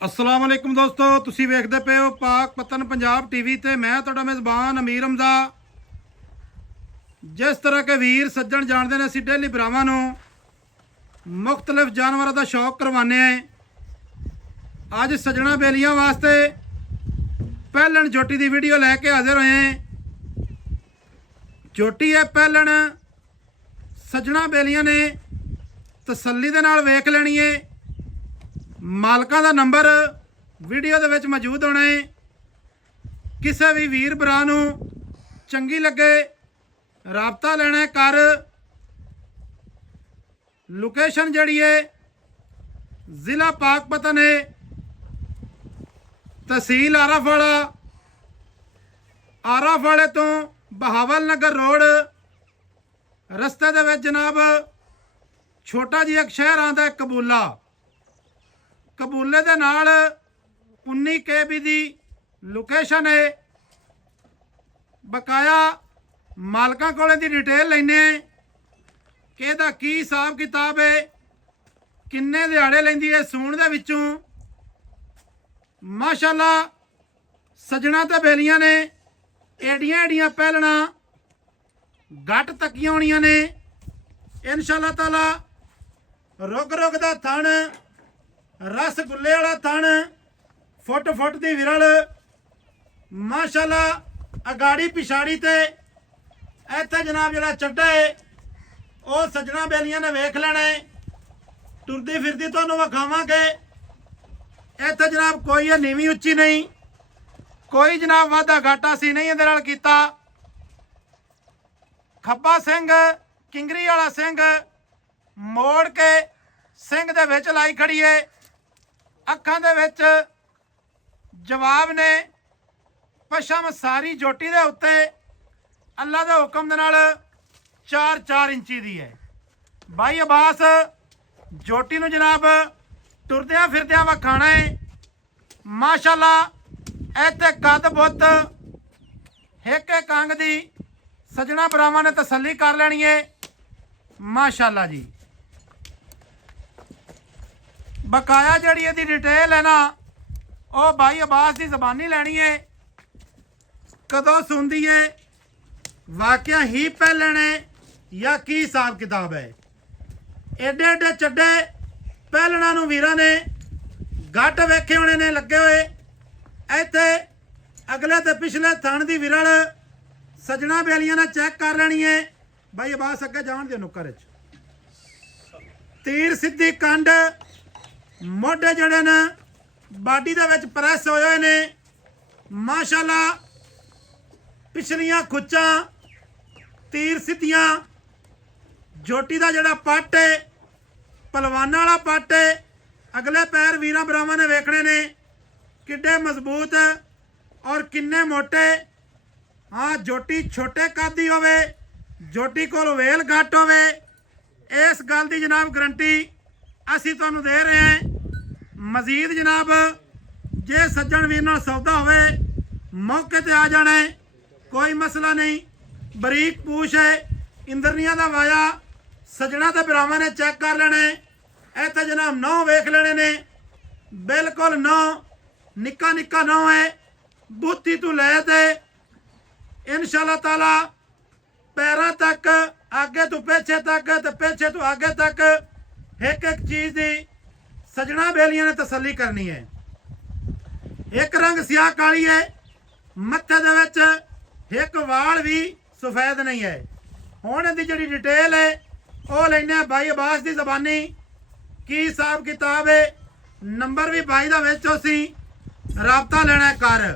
अस्सलाम वालेकुम दोस्तों, तुसी वेखदे पे हो पाक पतन पंजाब टीवी ते मैं तुहाडा मेज़बान अमीर हमजा। जिस तरह के वीर सज्जन जानते हैं, असीं डेली भरावां नूं मुख्तलिफ जानवरों का शौक करवाने हैं। अज सज्जना बेलियां वास्ते पहलन जोटी की वीडियो लैके हाजिर होए हैं। जोटी है पहलन, सज्जना बेलियां ने तसल्ली दे नाल वेख लेनी है। मालकां दा नंबर वीडियो दे विच मौजूद होना है। किसी भी वीर भरा नूं चंगी लगे राबता लेना कर। लोकेशन जिहड़ी है जिला पाकपतन है, तहसील आराफाड़ा। आराफाड़े तो बहावल नगर रोड रस्ते दे विच जनाब छोटा जी एक शहर आंदा है कबूला। कबूले दे नाल 19 KB दी लोकेशन है। बकाया मालकां कोले दी डिटेल लैने कि इहदा की हिसाब किताब है, किन्ने दिहाड़े लैंदी है सूण दे विचों। माशाअल्लाह सज्जना ते बेलियां ने एडियां एडियां पहलना गट तकियां होनियां ने। इंशाअल्लाह ताला रुग रुग दा थण, रसगुल्ले वाला थण, फुट फुट दी विरल। माशाअल्लाह अगाड़ी पिछाड़ी ते इत्थे जनाब जिहड़ा चड्डा है वो सज्जना बेलियां ने वेख लेना है। टुरदी फिरदी तुहानूं विखावांगे। इत्थे जनाब कोई नीवीं उच्ची नहीं, कोई जनाब वाधा घाटा सी नहीं इहदे नाल कीता। खब्बा सिंह किंगरी वाला सिंह मोड़ के सिंह दे विच लाई खड़ी है। अखां दे विच जवाब ने पशम सारी जोटी दे उत्ते अल्लाह दे हुक्म दे नाल 4-4 इंची दी है। भाई अब्बास जोटी नूं जनाब टुरदियां फिरदियां वखाना है। माशाअल्लाह इत्थे कद बुत हिक एक अंग दी सज्जना भरावां ने तसल्ली कर लैनी है। माशाअल्लाह जी। बकाया जिहड़ी इहदी डिटेल है ना वो भाई अब्बास की जबानी लैनी है। कदों सुनदी है, वाकया ही पहले ने या की हिसाब किताब है। एडे एडे चड्डे पहलना नूं वीरां ने गट वेखे होने ने लगे हुए। इत्थे अगले ते पिछले थण दी विरल सज्जना बेलियां ने चैक कर लेनी है। भाई अब्बास अगे जाण दे नुक्कर च तीर सीधी कंड, मोढे जड़े ने बाडी दे विच प्रैस होए ने। माशाअल्लाह पिछलियां खुच्चां तीर सीधियां। जोटी दा जड़ा पट है पलवाना वाला पट है। अगले पैर वीरां भरावां ने वेखने ने किड्डे मजबूत और किन्ने मोटे। हाँ जोटी छोटे कद दी होवे, जोटी कोल वेल घट होवे, इस गल दी जनाब गारंटी असीं तुहानूं दे रहे हैं। मजीद जनाब जे सज्जन वीर नाल सौदा होवे मौके ते आ जाना है, कोई मसला नहीं। बरीक पूछ है, इंद्रनिया दा वाया सज्जना ते भरावां ने चेक कर लेने। इत्थे जनाब 9 वेख लेने ने, बिल्कुल 9 निक्का निक्का 9 है। बूथी तू लै ते इंशाअल्लाह ताला पैरों तक, आगे तो पीछे तक, तो पीछे तो आगे तक एक एक चीज़ दी सज्जना बेलियां ने तसल्ली करनी है। एक रंग सियाह काली है, मत्थे दे विच एक वाल भी सफेद नहीं है। हुण इहदी जिहड़ी डिटेल है वो लैने भाई अब्बास की जबानी की हिसाब किताब है। नंबर भी भाई दा विच सी राबता लेना कर।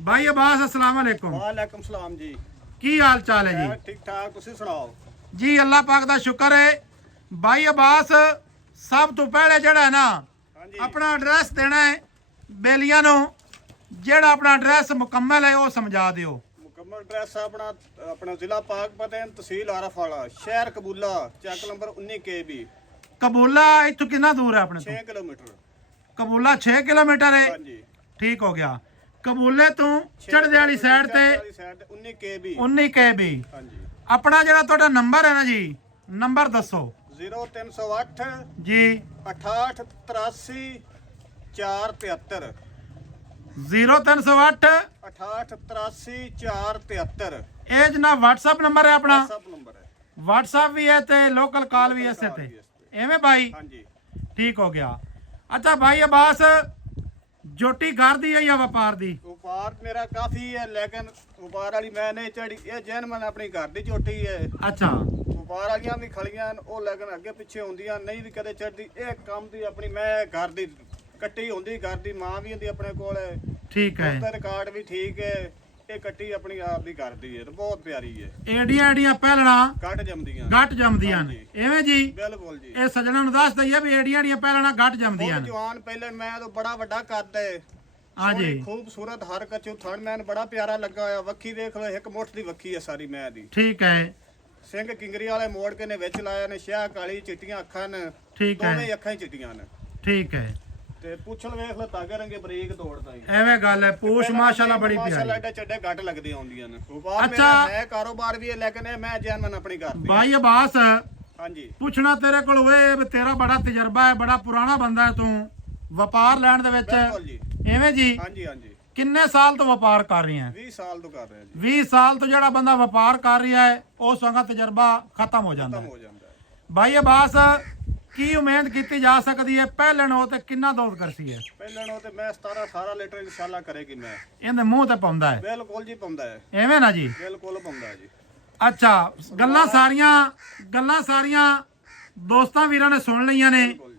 भाई अब्बास अस्सलाम वालेकुम। वालेकुम सलाम जी। की हाल चाल है जी? ठीक ठाक, तुसीं सुनाओ जी। अल्लाह पाक दा शुक्र है। भाई अब्बास सब तो पहले जड़ा है ना अपना एड्रैस देना है बेलियां नूं। जेड़ा अपना एड्रैस मुकम्मल है वो समझा दिओ। मुकम्मल एड्रैस अपना जिला पाकपतन, तहसील आराफाड़ा, शहर कबूला, चैक नंबर 19 KB। कबूला इत्थों कितना दूर है अपने 6 किलोमीटर। कबूला 6 किलोमीटर है। हाँ जी। ठीक हो गया। कबूले तो चढ़दे वाली साइड ते 19 KB। 19 KB। हाँ जी। अपना जरा तुहाडा नंबर है ना जी, नंबर दसो। 0308 जी 68 83 473 0308 6883 473 ਇਹ ਜਨਾਬ WhatsApp ਨੰਬਰ ਹੈ ਆਪਣਾ WhatsApp ਨੰਬਰ ਹੈ। WhatsApp ਵੀ ਹੈ ਤੇ ਲੋਕਲ ਕਾਲ ਵੀ ਇਸੇ ਤੇ ਐਵੇਂ ਭਾਈ ਹਾਂਜੀ ਠੀਕ ਹੋ ਗਿਆ। ਅੱਛਾ ਭਾਈ ਅਬਾਸ ਜੋਟੀ ਘਰ ਦੀ ਹੈ ਜਾਂ ਵਪਾਰ ਦੀ? ਵਪਾਰ ਮੇਰਾ ਕਾਫੀ ਹੈ ਲੇਕਿਨ ਵਪਾਰ ਵਾਲੀ ਮੈਂ ਨਹੀਂ ਚੜੀ, ਇਹ ਜੈਨਮਨ ਆਪਣੀ ਘਰ ਦੀ ਝੋਟੀ ਹੈ। ਅੱਛਾ ਵਪਾਰ ਵਾਲੀਆਂ ਵੀ ਖਲੀਆਂ ਹਨ, ਉਹ ਲੇਕਿਨ ਅੱਗੇ ਪਿੱਛੇ ਹੁੰਦੀਆਂ ਨਹੀਂ ਵੀ ਕਦੇ ਚੜਦੀ। ਇਹ ਕੰਮ ਦੀ ਆਪਣੀ ਮੈਂ ਘਰ ਦੀ ਕੱਟੀ ਹੁੰਦੀ, ਘਰ ਦੀ ਮਾਂ ਵੀ ਹੁੰਦੀ ਆਪਣੇ ਕੋਲ, ਠੀਕ ਹੈ। ਉਹਦਾ ਰਿਕਾਰਡ ਵੀ ਠੀਕ ਹੈ। ਇਹ ਕੱਟੀ ਆਪਣੀ ਆਪ ਦੀ ਘਰ ਦੀ ਹੈ ਤੇ ਬਹੁਤ ਪਿਆਰੀ ਹੈ। ਏਡੀਆਂ ਏਡੀਆਂ ਪਹਿਲਣਾ ਗੱਟ ਜੰਮਦੀਆਂ ਗੱਟ ਜੰਮਦੀਆਂ ਨੇ ਐਵੇਂ ਜੀ? ਬਿਲਕੁਲ ਜੀ। ਇਹ ਸੱਜਣਾ ਨੂੰ ਦੱਸ ਦਈਏ ਵੀ ਏਡੀਆਂ ਏਡੀਆਂ ਪਹਿਲਣਾ ਗੱਟ ਜੰਮਦੀਆਂ ਬਹੁਤ ਨੇ। ਜਵਾਨ ਪਹਿਲੇ ਮੈਂ ਤਾਂ ਬੜਾ ਵੱਡਾ ਕੱਦ ਹੈ। ਹਾਂਜੀ ਖੂਬਸੂਰਤ ਹਰ ਕਚੂ ਥਣ ਮੈਨੂੰ ਬੜਾ ਪਿਆਰਾ ਲੱਗਾ ਹੋਇਆ। ਵੱਖੀ ਦੇਖ ਲਓ, ਇੱਕ ਮੁੱਠ ਦੀ ਵੱਖੀ ਹੈ ਸਾਰੀ ਮੈਂ ਦੀ। ਠੀਕ ਹੈ ਸਿੰਘ ਕਿੰਗਰੀ ਵਾਲੇ ਮੋੜ ਕੇ ਨੇ ਵਿੱਚ ਲਾਇਆ ਨੇ, ਸ਼ਾਹ ਕਾਲੀ ਚਿੱਟੀਆਂ ਅੱਖਾਂ ਨੇ, ਠੀਕ ਹੈ ਦੋਵੇਂ ਅੱਖਾਂ ਹੀ ਚਿੱਟੀਆਂ ਨੇ ਠੀਕ ਹੈ। ਤੇ ਪੁੱਛਲ ਵੇਖ ਲਓ, ਤਾਗੇ ਰੰਗੇ ਬਰੀਕ ਤੋੜਦਾ ਹੀ। ਐਵੇਂ ਗੱਲ ਹੈ। ਪੂਛ ਮਾਸ਼ਾਅੱਲਾ ਬੜੀ ਮਾਸ਼ਾਅੱਲਾ ਪਿਆਰੀ। ਐਡੇ ਚੱਡੇ ਗੱਟ ਲੱਗਦੇ ਆਉਂਦੀਆਂ ਨੇ। ਵਪਾਰ ਅੱਛਾ। ਮੇਰਾ ਹੈ, ਕਾਰੋਬਾਰ ਵੀ ਹੈ, ਲੇਕਿਨ ਇਹ ਮੈਂ ਜੈਨਮਨ ਆਪਣੀ ਕਰਦੀ। ਭਾਈ ਅਬਾਸ ਹਾਂਜੀ ਪੁੱਛਣਾ ਤੇਰੇ ਕੋਲ ਓਏ ਵੀ ਤੇਰਾ ਬੜਾ ਤਜਰਬਾ ਹੈ, ਬੜਾ ਪੁਰਾਣਾ ਬੰਦਾ ਹੈ ਤੂੰ ਵਪਾਰ ਲੈਣ ਦੇ ਵਿੱਚ, ਬਿਲਕੁਲ ਜੀ। ਐਵੇਂ ਜੀ? ਹਾਂਜੀ ਹਾਂਜੀ ਕਿੰਨੇ ਸਾਲ ਤੋਂ ਵਪਾਰ ਕਰ ਰਹੀ ਹੈ? 20 ਸਾਲ ਤੋਂ ਕਰ ਰਿਹਾ ਜੀ। 20 ਸਾਲ ਤੋਂ ਜਿਹੜਾ ਬੰਦਾ ਵਪਾਰ ਕਰ ਰਿਹਾ ਹੈ ਉਸ ਸੰਗਾ ਤਜਰਬਾ ਖਤਮ ਹੋ ਜਾਂਦਾ ਖਤਮ ਹੈ। ਹੋ ਜਾਂਦਾ ਹੈ। ਭਾਈ ਅਬਾਸ ਕੀ ਉਮੀਦ ਕੀਤੀ ਜਾ ਸਕਦੀ ਹੈ ਪਹਿਲਣ ਹੋ ਤੇ ਕਿੰਨਾ ਦੁੱਧ ਕਰਸੀ ਹੈ? ਪਹਿਲਾਂ ਨੂੰ ਤੇ ਮੈਂ 17-18 ਲੀਟਰ ਇਨਸ਼ਾਅੱਲਾ ਕਰੇਗੀ ਮੈਂ। ਇਹਦੇ ਮੂੰਹ ਤੇ ਪਾਉਂਦਾ ਹੈ ਬਿਲਕੁਲ ਜੀ ਪਾਉਂਦਾ ਹੈ। ਐਵੇਂ ਨਾ ਜੀ? ਬਿਲਕੁਲ ਪਾਉਂਦਾ ਹੈ ਜੀ। ਅੱਛਾ ਗੱਲਾਂ ਸਾਰੀਆਂ ਦੋਸਤਾਂ ਵੀਰਾਂ ਨੇ ਸੁਣ ਲਈਆਂ ਨੇ। ਬਿਲਕੁਲ ਜੀ।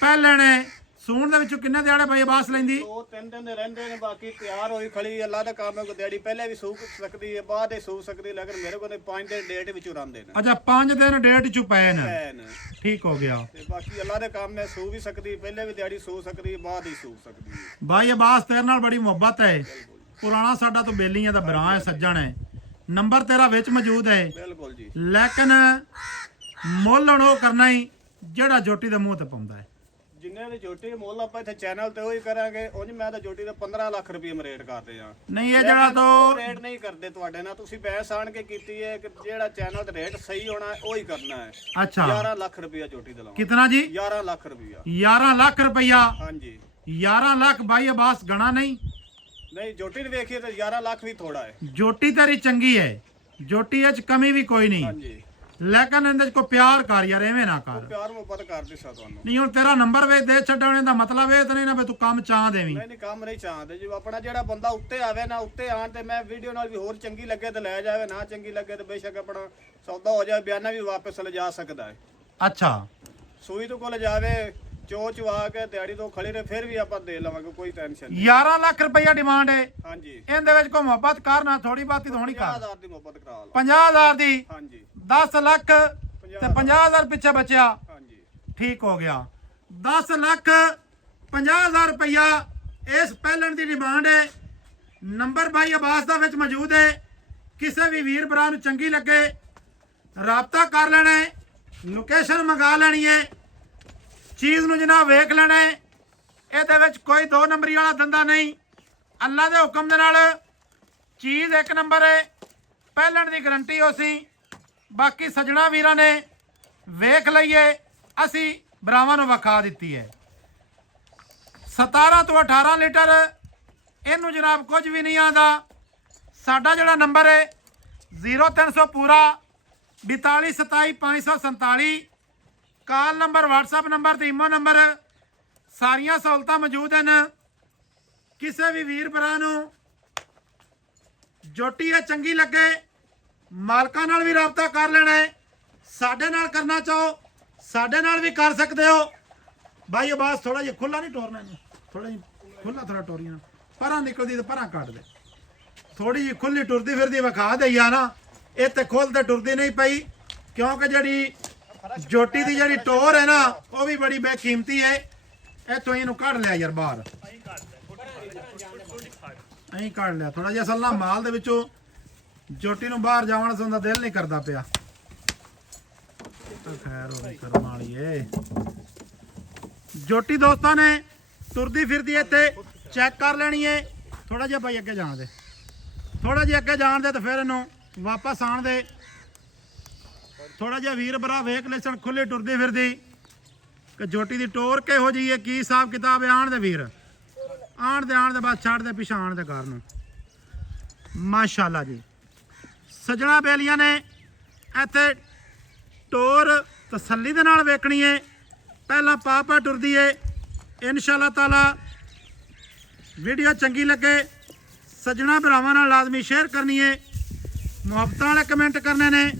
ਪਹਿਲਣ ਸੂਣ ਦੇ ਵਿੱਚੋਂ ਕਿੰਨੇ ਦਿਹਾੜੇ ਭਾਈ ਅਬਾਸ ਲੈਂਦੀ? 2-3 ਦਿਨ ਰਹਿੰਦੇ ਨੇ, ਬਾਕੀ ਤਿਆਰ ਹੋਈ ਖੜੀ। ਅੱਲਾ ਦਾ ਕੰਮ ਹੈ, ਕੋਈ ਦਿਹਾੜੀ ਪਹਿਲੇ ਵੀ ਸੂਕ ਸਕਦੀ ਹੈ, ਬਾਅਦ ਹੀ ਸੂਕ ਸਕਦੀ, ਲੇਕਿਨ ਮੇਰੇ ਕੋਲ 5 ਦਿਨ ਡੇਟ ਵਿੱਚ ਉਰਾਂਦੇ ਨੇ। ਅੱਛਾ 5 ਦਿਨ ਡੇਟ ਚ ਪਏ ਨੇ। ਪੈਨ ਠੀਕ ਹੋ ਗਿਆ। ਤੇ ਬਾਕੀ ਅੱਲਾ ਦੇ ਕੰਮ ਹੈ, ਸੂ ਵੀ ਸਕਦੀ, ਪਹਿਲੇ ਵੀ ਦਿਹਾੜੀ ਸੂ ਸਕਦੀ, ਬਾਅਦ ਹੀ ਸੂ ਸਕਦੀ ਹੈ। ਭਾਈ ਅਬਾਸ ਤੇਰੇ ਨਾਲ ਬੜੀ ਮੁਹੱਬਤ ਹੈ। ਪੁਰਾਣਾ ਸਾਡਾ ਤੋਂ ਬੇਲੀਆਂ ਦਾ ਬਰਾਂ ਹੈ, ਸੱਜਣ ਹੈ। ਨੰਬਰ ਤੇਰਾ ਵਿੱਚ ਮੌਜੂਦ ਹੈ, ਬਿਲਕੁਲ ਜੀ। ਲੇਕਿਨ ਮੁੱਲ ਹੁਣ ਉਹ ਕਰਨਾ ਹੀ ਜਿਹੜਾ ਜੋਟੀ ਦੇ ਮੂੰਹ ਤੇ ਪਾਉਂਦਾ ਹੈ। ਜਿੰਨੇ ਦੀ ਜੋਟੀ ਮੁੱਲ ਆਪਾਂ ਇੱਥੇ ਚੈਨਲ ਤੇ ਉਹੀ ਕਰਾਂਗੇ। ਉਂਝ ਮੈਂ ਤਾਂ ਜੋਟੀ ਦਾ 15 ਲੱਖ ਰੁਪਏ ਰੇਟ ਕਰਦੇ ਆ। ਨਹੀਂ ਇਹ ਜਿਹੜਾ ਤੋਂ ਰੇਟ ਨਹੀਂ ਕਰਦੇ ਤੁਹਾਡੇ ਨਾਲ, ਤੁਸੀਂ ਬੈਸ ਆਣ ਕੇ ਕੀਤੀ ਹੈ ਕਿ ਜਿਹੜਾ ਚੈਨਲ ਤੇ ਰੇਟ ਸਹੀ ਹੋਣਾ ਹੈ ਉਹੀ ਕਰਨਾ ਹੈ। ਅੱਛਾ 11 ਲੱਖ ਰੁਪਇਆ ਜੋਟੀ ਦਾ ਲਾਉਣਾ। ਕਿਤਨਾ ਜੀ? 11 ਲੱਖ ਰੁਪਇਆ। 11 ਲੱਖ ਰੁਪਈਆ? ਹਾਂਜੀ 11 ਲੱਖ ਭਾਈ ਅਬਾਸ ਗਣਾ ਨਹੀਂ? ਨਹੀਂ ਜੋਟੀ ਨੂੰ ਵੇਖੀਏ ਤਾਂ 11 ਲੱਖ ਵੀ ਥੋੜਾ ਹੈ। ਜੋਟੀ ਤੇਰੀ ਚੰਗੀ ਹੈ, ਜੋਟੀ ਵਿੱਚ ਕਮੀ ਵੀ ਕੋਈ ਨਹੀਂ, ਹਾਂਜੀ ਲੇਕਿਨ ਇਹਦੇ ਚ ਕੋਈ ਪਿਆਰ ਕਰ ਯਾਰ, ਐਵੇਂ ਨਾ ਕਰ। ਪਿਆਰ ਮੁਹੱਬਤ ਕਰ ਦਿੱਸਾ ਤੁਹਾਨੂੰ। ਨਹੀਂ ਹੁਣ ਤੇਰਾ ਨੰਬਰ ਵੇ ਦੇ ਛੱਡਣੇ ਦਾ ਮਤਲਬ ਇਹ ਤਾਂ ਨਹੀਂ ਨਾ ਵੀ ਤੂੰ ਕੰਮ ਚਾਹ ਦੇਵੀਂ। ਨਹੀਂ ਕੰਮ ਨਹੀਂ ਚਾਹਦੇ ਜੀ। ਆਪਣਾ ਜਿਹੜਾ ਬੰਦਾ ਉੱਤੇ ਆਵੇ ਨਾ, ਉੱਤੇ ਆਣ ਤੇ ਮੈਂ ਵੀਡੀਓ ਨਾਲ ਵੀ ਹੋਰ ਚੰਗੀ ਲੱਗੇ ਤੇ ਲੈ ਜਾਵੇ, ਨਾ ਚੰਗੀ ਲੱਗੇ ਤੇ ਬੇਸ਼ੱਕ ਆਪਣਾ ਸੌਦਾ ਹੋ ਜਾਵੇ, ਬਿਆਨਾ ਵੀ ਵਾਪਸ ਲਿਜਾ ਸਕਦਾ ਹੈ। ਅੱਛਾ ਸੂਈ ਤੋਂ ਕੋਲ ਜਾਵੇ, ਚੋ ਚਵਾ ਕੇ ਦਿਹਾੜੀ ਤੋਂ ਖੜੀ ਰਹੇ, ਫਿਰ ਵੀ ਆਪਾਂ ਦੇ ਲਵਾਂਗੇ, ਕੋਈ ਟੈਨਸ਼ਨ ਨਹੀਂ। 11 ਲੱਖ ਰੁਪਈਆ ਡਿਮਾਂਡ ਹੈ। ਹਾਂਜੀ ਇਹਦੇ ਵਿੱਚ ਕੋਈ ਮੁਹੱਬਤ ਕਰਨਾ, ਥੋੜੀ ਬਾਤੀ ਤਾਂ ਹੋਣੀ ਕਰ। 50,000 ਦੀ ਮੁਹੱਬਤ ਕਰਾ ਲਓ। 50,000 ਦੀ? ਹਾਂਜੀ 10 ਲੱਖ ਤੇ 50,000 ਪਿੱਛੇ ਬਚਿਆ। ਹਾਂਜੀ ਠੀਕ ਹੋ ਗਿਆ। 10 ਲੱਖ 50,000 ਰੁਪਈਆ ਇਸ ਪਹਿਲਣ ਦੀ ਡਿਮਾਂਡ ਹੈ। ਨੰਬਰ ਭਾਈ ਅਬਾਸ ਦਾ ਵਿੱਚ ਮੌਜੂਦ ਹੈ। ਕਿਸੇ ਵੀ ਵੀਰ ਭਰਾ ਨੂੰ ਚੰਗੀ ਲੱਗੇ ਰਾਬਤਾ ਕਰ ਲੈਣਾ ਹੈ, ਲੋਕੇਸ਼ਨ ਮੰਗਾ ਲੈਣੀ ਹੈ, ਚੀਜ਼ ਨੂੰ ਜਨਾਬ ਵੇਖ ਲੈਣਾ ਹੈ। ਇਹਦੇ ਵਿੱਚ ਕੋਈ 2 ਨੰਬਰੀ ਵਾਲਾ ਧੰਦਾ ਨਹੀਂ। ਅੱਲਾ ਦੇ ਹੁਕਮ ਦੇ ਨਾਲ ਚੀਜ਼ 1 ਨੰਬਰ ਹੈ। ਪਹਿਲਣ ਦੀ ਗਰੰਟੀ ਹੋ ਸੀ। ਬਾਕੀ ਸੱਜਣਾ ਵੀਰਾਂ ਨੇ ਵੇਖ ਲਈਏ, ਅਸੀਂ ਭਰਾਵਾਂ ਨੂੰ ਵਿਖਾ ਦਿੱਤੀ ਹੈ। 17 ਤੋਂ 18 ਲੀਟਰ ਇਹਨੂੰ ਜਨਾਬ ਕੁਝ ਵੀ ਨਹੀਂ ਆਉਂਦਾ। ਸਾਡਾ ਜਿਹੜਾ ਨੰਬਰ ਹੈ 0300 ਪੂਰਾ 42 27 547, ਕਾਲ ਨੰਬਰ, WhatsApp ਨੰਬਰ ਤੇ ਈਮੋ ਨੰਬਰ, ਸਾਰੀਆਂ ਸਹੂਲਤਾਂ ਮੌਜੂਦ ਹਨ। ਕਿਸੇ ਵੀ ਵੀਰ ਭਰਾ ਨੂੰ ਜੋਟੀ ਇਹ ਚੰਗੀ ਲੱਗੇ ਮਾਲਕਾਂ ਨਾਲ ਵੀ ਰਾਬਤਾ ਕਰ ਲੈਣਾ ਹੈ। ਸਾਡੇ ਨਾਲ ਕਰਨਾ ਚਾਹੋ ਸਾਡੇ ਨਾਲ ਵੀ ਕਰ ਸਕਦੇ ਹੋ। ਭਾਈ ਅਬਾਸ ਥੋੜਾ ਜਿਹਾ ਖੁੱਲਾ ਨਹੀਂ ਟੋਰਨਾ, ਇਹਨੂੰ ਥੋੜਾ ਜਿਹਾ ਖੁੱਲਾ ਥੋੜਾ ਟੋਰੀਆਂ, ਪਰਾਂ ਨਿਕਲਦੀ ਤੇ ਪਰਾਂ ਕੱਢ ਦੇ। ਥੋੜੀ ਜਿਹੀ ਖੁੱਲੀ ਟੁਰਦੀ ਫਿਰਦੀ ਵਿਖਾ ਦਈਆ ਨਾ, ਇਹ ਤੇ ਖੁੱਲ ਤੇ ਟੁਰਦੀ ਨਹੀਂ ਪਈ, ਕਿਉਂਕਿ ਜਿਹੜੀ ਜੋਟੀ ਦੀ ਜਿਹੜੀ ਟੋਰ ਹੈ ਨਾ ਉਹ ਵੀ ਬੜੀ ਬੇਕੀਮਤੀ ਹੈ। ਇੱਥੋਂ ਇਹਨੂੰ ਕੱਢ ਲਿਆ ਯਾਰ ਬਾਹਰ, ਐਂ ਕੱਢ ਲਿਆ ਥੋੜਾ ਜਿਹਾ। ਅਸਲ ਨਾ ਮਾਲ ਦੇ ਵਿੱਚੋਂ ਜੋਟੀ ਨੂੰ ਬਾਹਰ ਜਾਵਣ ਦਾ ਦਿਲ ਨਹੀਂ ਕਰਦਾ ਪਿਆ। ਖੈਰ ਉਹ ਕਰਮ ਵਾਲੀ ਏ। ਜੋਟੀ ਦੋਸਤਾਂ ਨੇ ਤੁਰਦੀ ਫਿਰਦੀ ਇੱਥੇ ਚੈੱਕ ਕਰ ਲੈਣੀ ਏ। ਥੋੜਾ ਜਿਹਾ ਭਾਈ ਅੱਗੇ ਜਾਣ ਦੇ, ਥੋੜਾ ਜਿਹਾ ਅੱਗੇ ਜਾਣ ਦੇ ਤੇ ਫਿਰ ਇਹਨੂੰ ਵਾਪਸ ਆਣ ਦੇ। ਥੋੜਾ ਜਿਹਾ ਵੀਰ ਭਰਾ ਵੇਖ ਲੈ ਸਣ ਖੁੱਲੇ ਟੁਰਦੀ ਫਿਰਦੀ। ਕਿ ਝੋਟੀ ਦੀ ਟੋਰ ਕਿਹੋ ਜਿਹੀ ਹੈ, ਕੀ ਹਿਸਾਬ ਕਿਤਾਬ ਹੈ। ਆਣ ਦੇ ਵੀਰ, ਆਣ ਦੇ ਬਾਅਦ ਛੱਡ ਦੇ ਪਿਛਾਣ ਦੇ ਘਰ ਨੂੰ। ਮਾਸ਼ਾਅੱਲਾ ਜੀ ਸੱਜਣਾ ਬੇਲੀਆਂ ਨੇ ਇੱਥੇ ਟੋਰ ਤਸੱਲੀ ਦੇ ਨਾਲ ਵੇਖਣੀ ਹੈ। ਪਹਿਲਾਂ ਪਾਪਾ ਟੁਰਦੀ ਏ। ਇਨਸ਼ਾਅੱਲਾ ਤਾਲਾ ਵੀਡੀਓ ਚੰਗੀ ਲੱਗੇ ਸੱਜਣਾ ਭਰਾਵਾਂ ਨਾਲ ਲਾਜ਼ਮੀ ਸ਼ੇਅਰ ਕਰਨੀ ਹੈ, ਮੁਹੱਬਤਾਂ ਵਾਲੇ ਕਮੈਂਟ ਕਰਨੇ ਨੇ।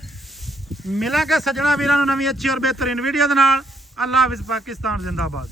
ਮਿਲਾਂਗੇ ਸੱਜਣਾ ਵੀਰਾਂ ਨੂੰ ਨਵੀਂ ਅੱਛੀ ਔਰ ਬਿਹਤਰੀਨ ਵੀਡੀਓ ਦੇ ਨਾਲ। ਅੱਲਾ ਹਾਫਿਜ਼, ਪਾਕਿਸਤਾਨ ਜ਼ਿੰਦਾਬਾਦ।